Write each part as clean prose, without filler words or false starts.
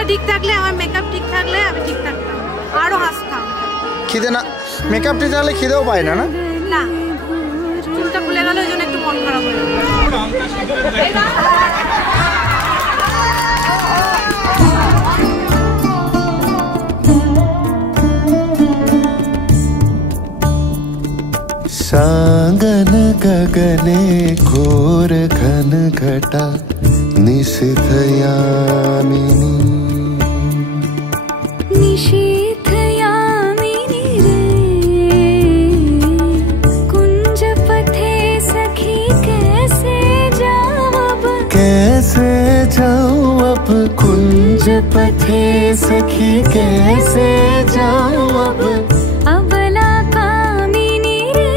চুলটা ঠিক থাকলে, আমার মেকআপ ঠিক থাকলে আমি ঠিক থাকতাম, আরো হাসতাম। খিদে না, মেকআপ ঠিক থাকলে খিদেও পায় না। না, চুলটা খুলে গেল, ওই জন্য একটু মন খারাপ হয়ে গেল। सागन गगने घोर घन घटा निशिथ यामिनी निशिथ यामिनी रे कुंज पथे सखी कैसे जाऊं अब, कैसे जाऊं अब कुंज पथे सखी कैसे जाऊं अब, अबला कामिनी रे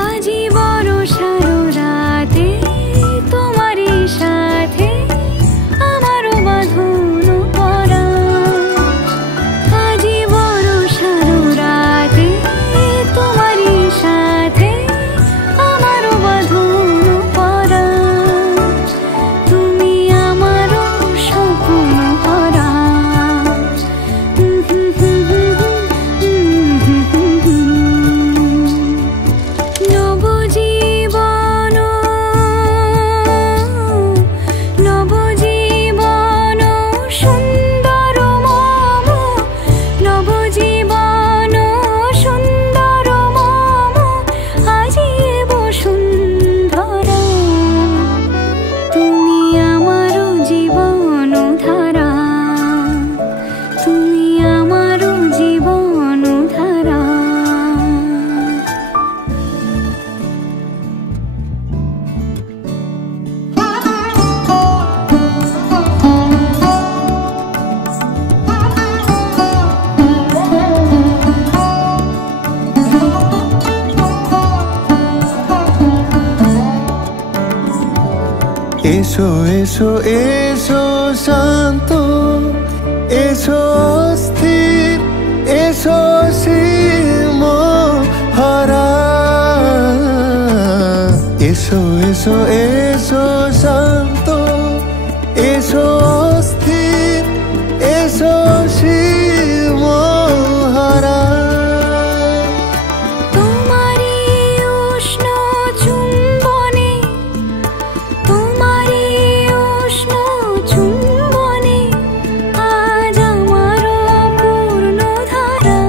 आजी बड़ो सारो राते तुम्हारी साथे आमारो बाँधनो परा, आजी बड़ो सारो राते तुम्हारी साथे आमारो बाँधनो परा, তুমি আমারো স্বপ্ন ভরা। নবজীবন নবজীবন সুন্দর মম, নবজীবন সুন্দর মম আজি বসুন্ধরা, তুমি আমারো জীবন ধারা, তুমি আমারো জীবন ধারা। এসো এসো এসো শান্ত, এসো স্থির, এসো সীম হারা, এসো এসো এসো শান্ত, এসো স্থির, এসো সীম হারা, তোমারি উষ্ণ চুম্বনে, তোমারি উষ্ণ চুম্বনে আজ আমারো পূর্ণ ধারা,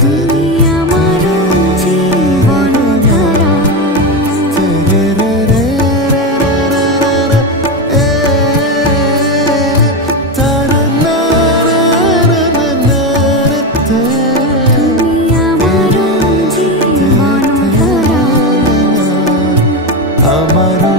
তুমি আমারো জীবন ধারা, তুমি আমারো জীবন ধারা। আমারও